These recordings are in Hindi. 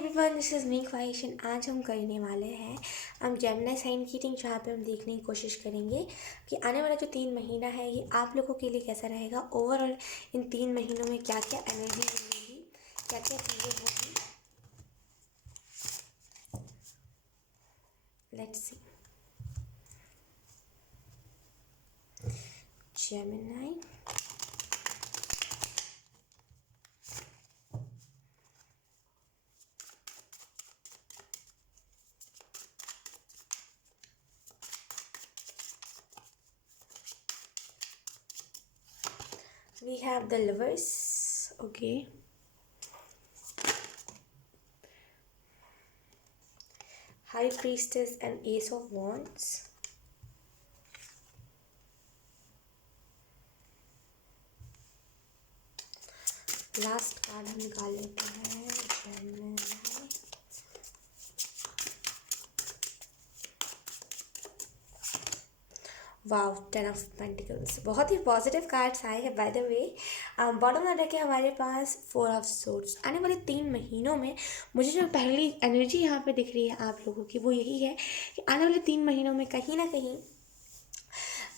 एवरीवन, दिस इज़ मी ख्वाहिशन। आज हम करने वाले हैं हम जेमिनी साइन की रीडिंग, जहाँ पे हम देखने की कोशिश करेंगे कि आने वाला जो 3 महीना है ये आप लोगों के लिए कैसा रहेगा। ओवरऑल इन 3 महीनों में क्या क्या एनर्जी मिलेगी, क्या क्या चीज़ें होगी, let's see. Gemini, we have the lovers, okay, high priestess and ace of wands, last card हम निकाल लेते हैं जेमिनी। वाव, 10 ऑफ पेंटिकल्स, बहुत ही पॉजिटिव कार्ड्स आए हैं by the way. Bottom order के हमारे पास 4 ऑफ सोर्ड्स। आने वाले 3 महीनों में मुझे जो पहली एनर्जी यहाँ पे दिख रही है आप लोगों की वो यही है कि आने वाले 3 महीनों में कहीं ना कहीं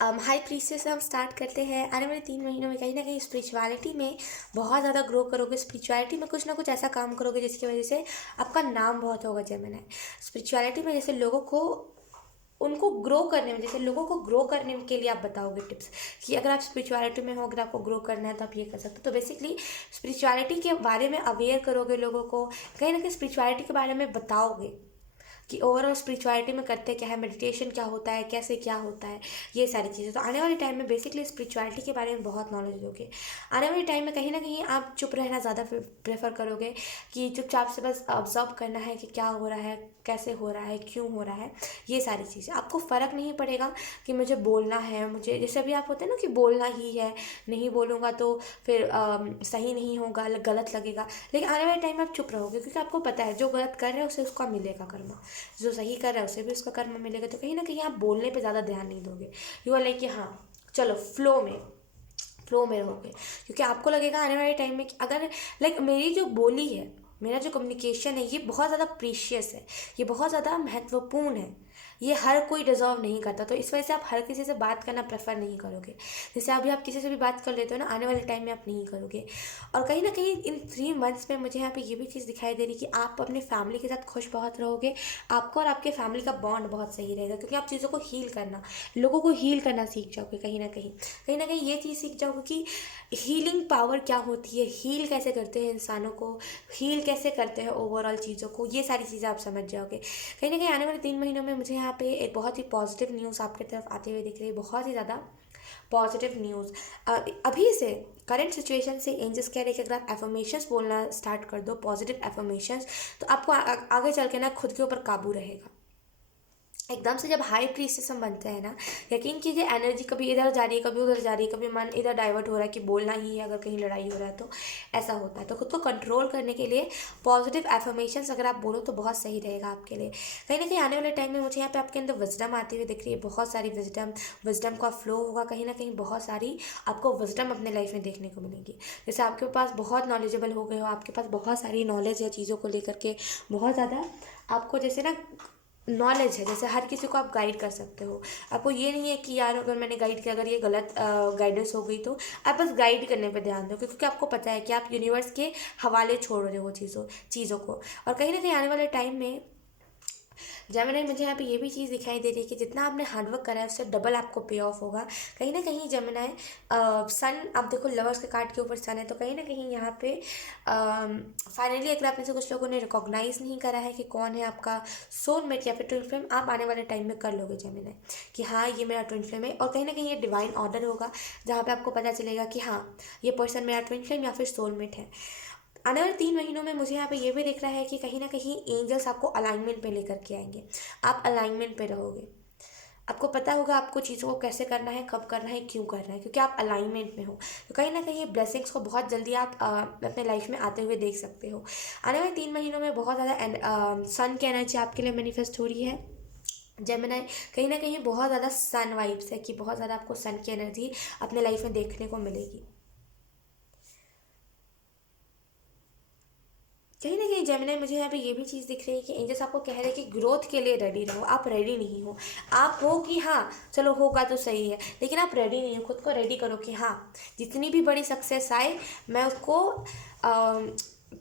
हाई प्रीस्टेस से हम स्टार्ट करते हैं। आने वाले 3 महीनों में कहीं ना कहीं स्पिरिचुअलिटी में बहुत ज़्यादा ग्रो करोगे। स्पिरिचुअलिटी में कुछ ना कुछ ऐसा काम करोगे जिसकी वजह से आपका नाम बहुत होगा। जेमिनी, स्पिरिचुअलिटी में जैसे लोगों को उनको ग्रो करने में, जैसे लोगों को ग्रो करने के लिए आप बताओगे टिप्स कि अगर आप स्पिरिचुअलिटी में हो, अगर आपको ग्रो करना है तो आप ये कर सकते हो। तो बेसिकली स्पिरिचुअलिटी के बारे में अवेयर करोगे लोगों को, कहीं ना कहीं स्पिरिचुअलिटी के बारे में बताओगे कि ओवरऑल स्पिरिचुअलिटी में करते क्या है, मेडिटेशन क्या होता है, कैसे क्या होता है, ये सारी चीज़ें। तो आने वाले टाइम में बेसिकली स्पिरिचुअलिटी के बारे में बहुत नॉलेज दोगे। आने वाले टाइम में कहीं ना कहीं आप चुप रहना ज़्यादा प्रेफर करोगे कि चुपचाप से बस ऑब्जर्व करना है कि क्या हो रहा है, कैसे हो रहा है, क्यों हो रहा है, ये सारी चीज़ें। आपको फ़र्क नहीं पड़ेगा कि मुझे बोलना है, मुझे जैसे अभी आप होते हैं ना कि बोलना ही है, नहीं बोलूँगा तो फिर सही नहीं होगा, गलत लगेगा। लेकिन आने वाले टाइम में आप चुप रहोगे क्योंकि आपको पता है जो गलत कर रहे हैं उसे उसका मिलेगा कर्म, जो सही कर रहा है उसे भी उसका कर्म मिलेगा। तो कहीं ना कहीं आप बोलने पे ज़्यादा ध्यान नहीं दोगे। यू आर लाइक कि हाँ चलो फ्लो में रहोगे, क्योंकि आपको लगेगा आने वाले टाइम में कि अगर लाइक मेरी जो बोली है, मेरा जो कम्युनिकेशन है, ये बहुत ज़्यादा प्रीशियस है, ये बहुत ज़्यादा महत्वपूर्ण है, ये हर कोई डिजर्व नहीं करता। तो इस वजह से आप हर किसी से बात करना प्रेफर नहीं करोगे। जैसे अभी आप किसी से भी बात कर लेते हो ना, आने वाले टाइम में आप नहीं करोगे। और कहीं ना कहीं इन 3 मंथ्स में मुझे यहाँ पे ये भी चीज़ दिखाई दे रही कि आप अपने फैमिली के साथ खुश बहुत रहोगे। आपको और आपके फैमिली का बॉन्ड बहुत सही रहेगा, क्योंकि आप चीज़ों को हील करना, लोगों को हील करना सीख जाओगे। कहीं ना कहीं ये चीज़ सीख जाओगे कि हीलिंग पावर क्या होती है, हील कैसे करते हैं इंसानों को, हील कैसे करते हैं ओवरऑल चीज़ों को, ये सारी चीज़ें आप समझ जाओगे। कहीं ना कहीं आने वाले 3 महीनों में मुझे यहाँ पे एक बहुत ही पॉजिटिव न्यूज़ आपकी तरफ आते हुए दिख रही है, बहुत ही ज़्यादा पॉजिटिव न्यूज़। अभी से करंट सिचुएशन से एंजल्स कह रहे हैं कि अगर आप एफर्मेशंस बोलना स्टार्ट कर दो, पॉजिटिव एफर्मेशंस, तो आपको आगे चल के ना खुद के ऊपर काबू रहेगा। एकदम से जब हाई प्रीस्टेस हम बनते हैं ना, यकीन कीजिए एनर्जी कभी इधर जा रही है, कभी उधर जा रही है, कभी मन इधर डाइवर्ट हो रहा है कि बोलना ही है अगर कहीं लड़ाई हो रहा है तो ऐसा होता है। तो खुद को कंट्रोल करने के लिए पॉजिटिव एफर्मेशंस अगर आप बोलो तो बहुत सही रहेगा आपके लिए। कहीं ना कहीं आने वाले टाइम में मुझे यहाँ पे आपके अंदर विजडम आती हुई दिख रही है, बहुत सारी विजडम का फ्लो होगा। कहीं ना कहीं बहुत सारी आपको विजडम अपने लाइफ में देखने को मिलेगी। जैसे आपके पास बहुत नॉलेजेबल हो गए हो, आपके पास बहुत सारी नॉलेज है चीज़ों को लेकर के, बहुत ज़्यादा आपको जैसे ना नॉलेज है, जैसे हर किसी को आप गाइड कर सकते हो। आपको ये नहीं है कि यार अगर मैंने गाइड किया, अगर ये गलत गाइडेंस हो गई तो आप बस गाइड करने पे ध्यान दो, क्योंकि आपको पता है कि आप यूनिवर्स के हवाले छोड़ रहे हो चीज़ों को। और कहीं ना कहीं आने वाले टाइम में जेमिनी, मुझे यहाँ पे ये भी चीज़ दिखाई दे रही है कि जितना आपने हार्डवर्क करा है उससे डबल आपको पे ऑफ होगा। कहीं ना कहीं जेमिनी, सन, आप देखो लवर्स के कार्ड के ऊपर सन है, तो कहीं ना कहीं यहाँ पे फाइनली अगर आप में से कुछ लोगों ने रिकॉग्नाइज नहीं करा है कि कौन है आपका सोलमेट या फिर ट्विन फ्लेम, आप आने वाले टाइम में कर लोगे जेमिनी कि हाँ ये मेरा ट्विन फ्लेम है। और कहीं ना कहीं ये डिवाइन ऑर्डर होगा जहाँ पे आपको पता चलेगा कि हाँ ये पर्सन मेरा ट्विन फ्लेम या फिर सोलमेट है। आने वाले 3 महीनों में मुझे यहाँ पे ये भी दिख रहा है कि कहीं ना कहीं एंजल्स आपको अलाइनमेंट पे लेकर के आएंगे। आप अलाइनमेंट पे रहोगे, आपको पता होगा आपको चीज़ों को कैसे करना है, कब करना है, क्यों करना है, क्योंकि आप अलाइनमेंट में हो। तो कहीं ना कहीं ये ब्लेसिंग्स को बहुत जल्दी आप अपने लाइफ में आते हुए देख सकते हो। आने वाले 3 महीनों में बहुत ज़्यादा सन की एनर्जी आपके लिए मैनिफेस्ट हो रही है जेमिनी। कहीं ना कहीं बहुत ज़्यादा सन वाइब्स है कि बहुत ज़्यादा आपको सन की एनर्जी अपने लाइफ में देखने को मिलेगी। कहीं ना कहीं जेमिनी मुझे यहाँ पे ये भी चीज़ दिख रही है कि एंजल्स आपको कह रहे हैं कि ग्रोथ के लिए रेडी रहो। आप रेडी नहीं हो, आप हो कि हाँ चलो होगा तो सही है, लेकिन आप रेडी नहीं हो। खुद को रेडी करो कि हाँ जितनी भी बड़ी सक्सेस आए मैं उसको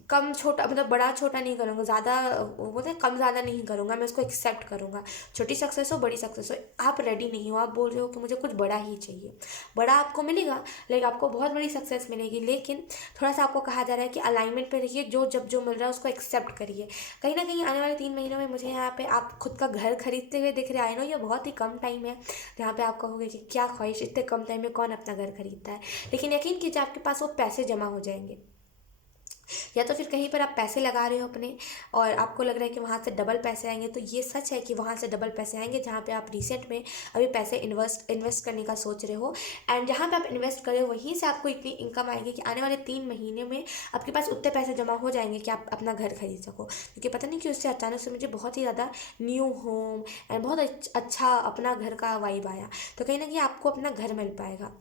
कम छोटा मतलब बड़ा छोटा नहीं करूँगा, ज़्यादा वो बोलते हैं कम ज़्यादा नहीं करूँगा, मैं उसको एक्सेप्ट करूँगा। छोटी सक्सेस हो बड़ी सक्सेस हो, आप रेडी नहीं हो, आप बोल रहे हो कि मुझे कुछ बड़ा ही चाहिए। बड़ा आपको मिलेगा, लेकिन आपको बहुत बड़ी सक्सेस मिलेगी, लेकिन थोड़ा सा आपको कहा जा रहा है कि अलाइनमेंट पे रहिए, जब जो मिल रहा है उसको एक्सेप्ट करिए। कहीं ना कहीं आने वाले 3 महीनों में मुझे यहाँ पे आप खुद का घर खरीदते हुए दिख रहे हैं। आई नो ये बहुत ही कम टाइम है जहाँ पे आप कहोगे कि क्या ख्वाहिश, इतने कम टाइम में कौन अपना घर खरीदता है, लेकिन यकीन कीजिए आपके पास वो पैसे जमा हो जाएंगे। या तो फिर कहीं पर आप पैसे लगा रहे हो अपने और आपको लग रहा है कि वहाँ से डबल पैसे आएंगे, तो ये सच है कि वहाँ से डबल पैसे आएंगे जहाँ पे आप रिसेंट में अभी पैसे इन्वेस्ट करने का सोच रहे हो। एंड जहाँ पे आप इन्वेस्ट कर रहे हो वहीं से आपको इतनी इनकम आएगी कि आने वाले 3 महीने में आपके पास उतने पैसे जमा हो जाएंगे कि आप अपना घर खरीद सको। क्योंकि पता नहीं कि उससे अचानक से मुझे बहुत ही ज़्यादा न्यू होम एंड बहुत अच्छा अपना घर का वाइब आया, तो कहीं ना कहीं आपको अपना घर मिल पाएगा।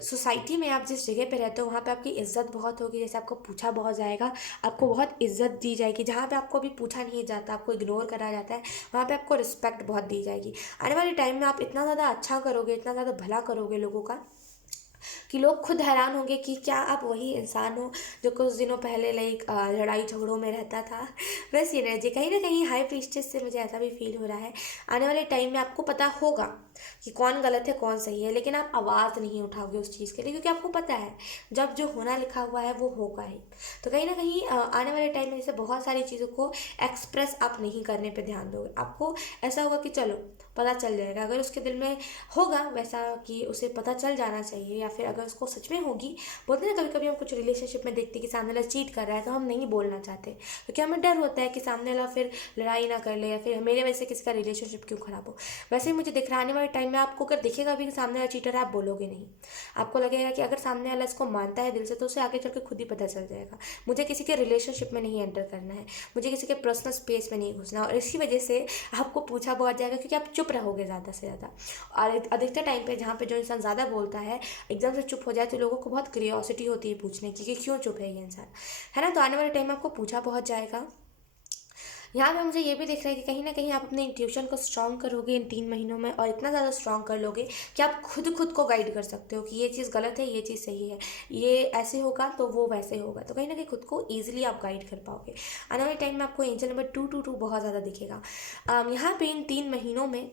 सोसाइटी में आप जिस जगह पे रहते हो वहाँ पे आपकी इज्जत बहुत होगी, जैसे आपको पूछा बहुत जाएगा, आपको बहुत इज्जत दी जाएगी। जहाँ पे आपको अभी पूछा नहीं जाता, आपको इग्नोर करा जाता है, वहाँ पे आपको रिस्पेक्ट बहुत दी जाएगी। आने वाले टाइम में आप इतना ज़्यादा अच्छा करोगे, इतना ज़्यादा भला करोगे लोगों का कि लोग खुद हैरान होंगे कि क्या आप वही इंसान हो जो कुछ दिनों पहले लाइक लड़ाई झगड़ों में रहता था। बस ये एनर्जी कहीं ना कहीं हाई प्रीस्टेस से मुझे ऐसा भी फील हो रहा है। आने वाले टाइम में आपको पता होगा कि कौन गलत है कौन सही है, लेकिन आप आवाज़ नहीं उठाओगे उस चीज़ के लिए, क्योंकि आपको पता है जब जो होना लिखा हुआ है वो होगा ही। तो कहीं ना कहीं आने वाले टाइम में जैसे बहुत सारी चीज़ों को एक्सप्रेस आप नहीं करने पे ध्यान दोगे। आपको ऐसा होगा कि चलो पता चल जाएगा, अगर उसके दिल में होगा वैसा कि उसे पता चल जाना चाहिए, या फिर अगर उसको सच में होगी। बोलते हैं ना कभी कभी हम कुछ रिलेशनशिप में देखते हैं कि सामने वाला चीट कर रहा है तो हम नहीं बोलना चाहते, क्योंकि हमें डर होता है कि सामने वाला फिर लड़ाई ना कर ले या फिर मेरे वजह से किसी का रिलेशनशिप क्यों खराब हो। वैसे ही मुझे दिख रहा है आने वाले टाइम में आपको अगर दिखेगा भी कि सामने वाला चीटर है, आप बोलोगे नहीं। आपको लगेगा कि अगर सामने वाला इसको मानता है दिल से तो उसे आगे चल के खुद ही पता चल जाएगा। मुझे किसी के रिलेशनशिप में नहीं एंटर करना है, मुझे किसी के पर्सनल स्पेस में नहीं घुसना, और इसी वजह से आपको पूछा बहुत जाएगा क्योंकि आप चुप रहोगे ज़्यादा से ज़्यादा। और अधिकतर टाइम पे जहाँ पे जो इंसान ज़्यादा बोलता है एकदम से चुप हो जाए तो लोगों को बहुत क्यूरियोसिटी होती है पूछने की कि क्यों चुप है ये इंसान, है ना। तो आने वाले टाइम में आपको पूछा बहुत जाएगा। यहाँ पे मुझे ये भी दिख रहा है कि कहीं ना कहीं आप अपने इंट्यूशन को स्ट्रॉन्ग करोगे इन 3 महीनों में, और इतना ज़्यादा स्ट्रॉन्ग कर लोगे कि आप खुद को गाइड कर सकते हो कि ये चीज़ गलत है, ये चीज़ सही है, ये ऐसे होगा तो वो वैसे होगा। तो कहीं ना कहीं खुद को ईजिली आप गाइड कर पाओगे। आने वाले टाइम में आपको एंजल नंबर 222 बहुत ज़्यादा दिखेगा। यहाँ पे इन 3 महीनों में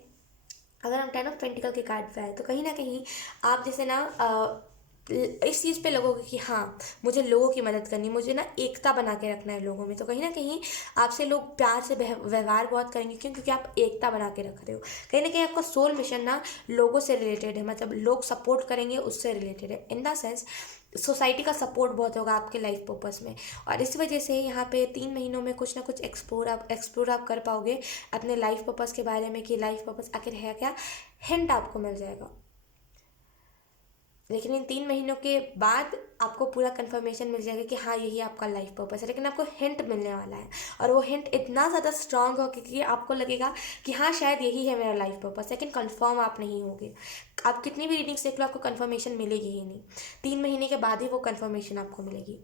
अगर हम 10 ऑफ पेंटिकल के कार्ड पे आए तो कहीं ना कहीं आप जैसे ना इस चीज़ पे लगोगे कि हाँ मुझे लोगों की मदद करनी, मुझे ना एकता बना के रखना है लोगों में। तो कहीं ना कहीं आपसे लोग प्यार से व्यवहार बहुत करेंगे, क्यों? क्योंकि आप एकता बना के रख रहे हो। कहीं ना कहीं आपका सोल मिशन ना लोगों से रिलेटेड है, मतलब लोग सपोर्ट करेंगे उससे रिलेटेड है। इन द सेंस सोसाइटी का सपोर्ट बहुत होगा आपके लाइफ पर्पस में, और इस वजह से यहाँ पे 3 महीनों में कुछ ना कुछ एक्सप्लोर आप कर पाओगे अपने लाइफ पर्पस के बारे में कि लाइफ पर्पस आखिर है क्या। हिंट आपको मिल जाएगा, लेकिन इन 3 महीनों के बाद आपको पूरा कंफर्मेशन मिल जाएगा कि हाँ यही आपका लाइफ पर्पस है। लेकिन आपको हिंट मिलने वाला है, और वो हिंट इतना ज़्यादा स्ट्रांग हो कि आपको लगेगा कि हाँ शायद यही है मेरा लाइफ पर्पस, लेकिन कंफर्म आप नहीं होगे। आप कितनी भी रीडिंग देख लो आपको कंफर्मेशन मिलेगी ही नहीं, 3 महीने के बाद ही वो कंफर्मेशन आपको मिलेगी।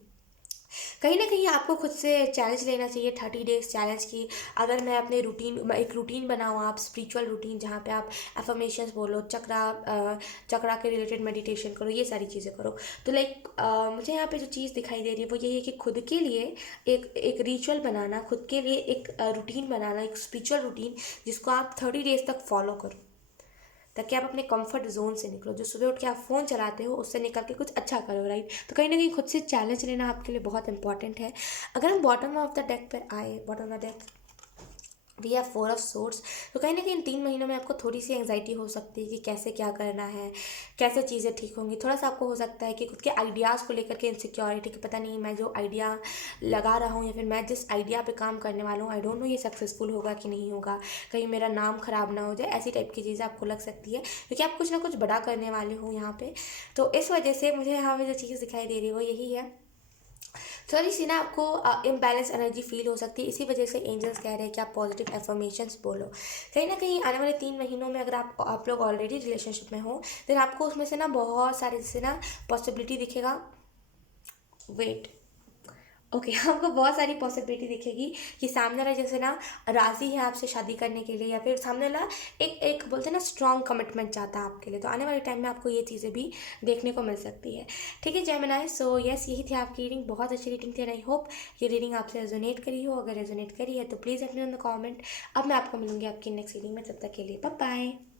कहीं ना कहीं आपको खुद से चैलेंज लेना चाहिए, 30 डेज चैलेंज की। अगर मैं अपने एक रूटीन बनाऊँ, आप स्पिरिचुअल रूटीन जहाँ पे आप एफर्मेशंस बोलो, चक्रा के रिलेटेड मेडिटेशन करो, ये सारी चीज़ें करो। तो लाइक मुझे यहाँ पे जो चीज़ दिखाई दे रही है वो यही है कि खुद के लिए एक रिचुअल बनाना, खुद के लिए एक रूटीन बनाना, एक स्पिरिचुअल रूटीन जिसको आप 30 डेज तक फॉलो करो, ताकि आप अपने कंफर्ट जोन से निकलो। जो सुबह उठ के आप फ़ोन चलाते हो उससे निकल के कुछ अच्छा करो, राइट। तो कहीं ना कहीं खुद से चैलेंज लेना आपके लिए बहुत इंपॉर्टेंट है। अगर हम बॉटम ऑफ द डेक पर आए, bottom of the deck we have 4 of swords, तो कहीं ना कहीं इन 3 महीनों में आपको थोड़ी सी एंजाइटी हो सकती है कि कैसे क्या करना है, कैसे चीज़ें ठीक होंगी। थोड़ा सा आपको हो सकता है कि खुद के आइडियाज़ को लेकर के इनसिक्योरिटी कि पता नहीं मैं जो आइडिया लगा रहा हूँ या फिर मैं जिस आइडिया पे काम करने वाला हूँ, आई डोंट नो ये सक्सेसफुल होगा कि नहीं होगा, कहीं मेरा नाम ख़राब ना हो जाए, ऐसी टाइप की चीज़ें आपको लग सकती है, क्योंकि आप कुछ ना कुछ बड़ा करने वाले हो यहाँ पे। तो इस वजह से मुझे यहाँ पे जो चीज़ दिखाई दे रही है वो यही है। थोड़ी सी ना आपको इम्बैलेंस एनर्जी फील हो सकती है, इसी वजह से एंजल्स कह रहे हैं कि आप पॉजिटिव एफर्मेशंस बोलो। कहीं ना कहीं आने वाले 3 महीनों में अगर आप लोग ऑलरेडी रिलेशनशिप में हो, देन आपको उसमें से ना बहुत सारे जैसे ना पॉसिबिलिटी दिखेगा वेट। ओके आपको बहुत सारी पॉसिबिलिटी दिखेगी कि सामने वाला जैसे ना राज़ी है आपसे शादी करने के लिए, या फिर सामने वाला एक एक बोलते हैं ना स्ट्रॉन्ग कमिटमेंट चाहता है आपके लिए। तो आने वाले टाइम में आपको ये चीज़ें भी देखने को मिल सकती है। ठीक है जेमिनी, सो यस यही थी आपकी रीडिंग। बहुत अच्छी रीडिंग थी एंड आई होप ये रीडिंग आपसे रेजोनेट करी हो। अगर रेजोनेट करी है तो प्लीज़ अपने इन द कॉमेंट। अब मैं आपको मिलूंगी आपकी नेक्स्ट रीडिंग में, तब तक के लिए बाय बाय।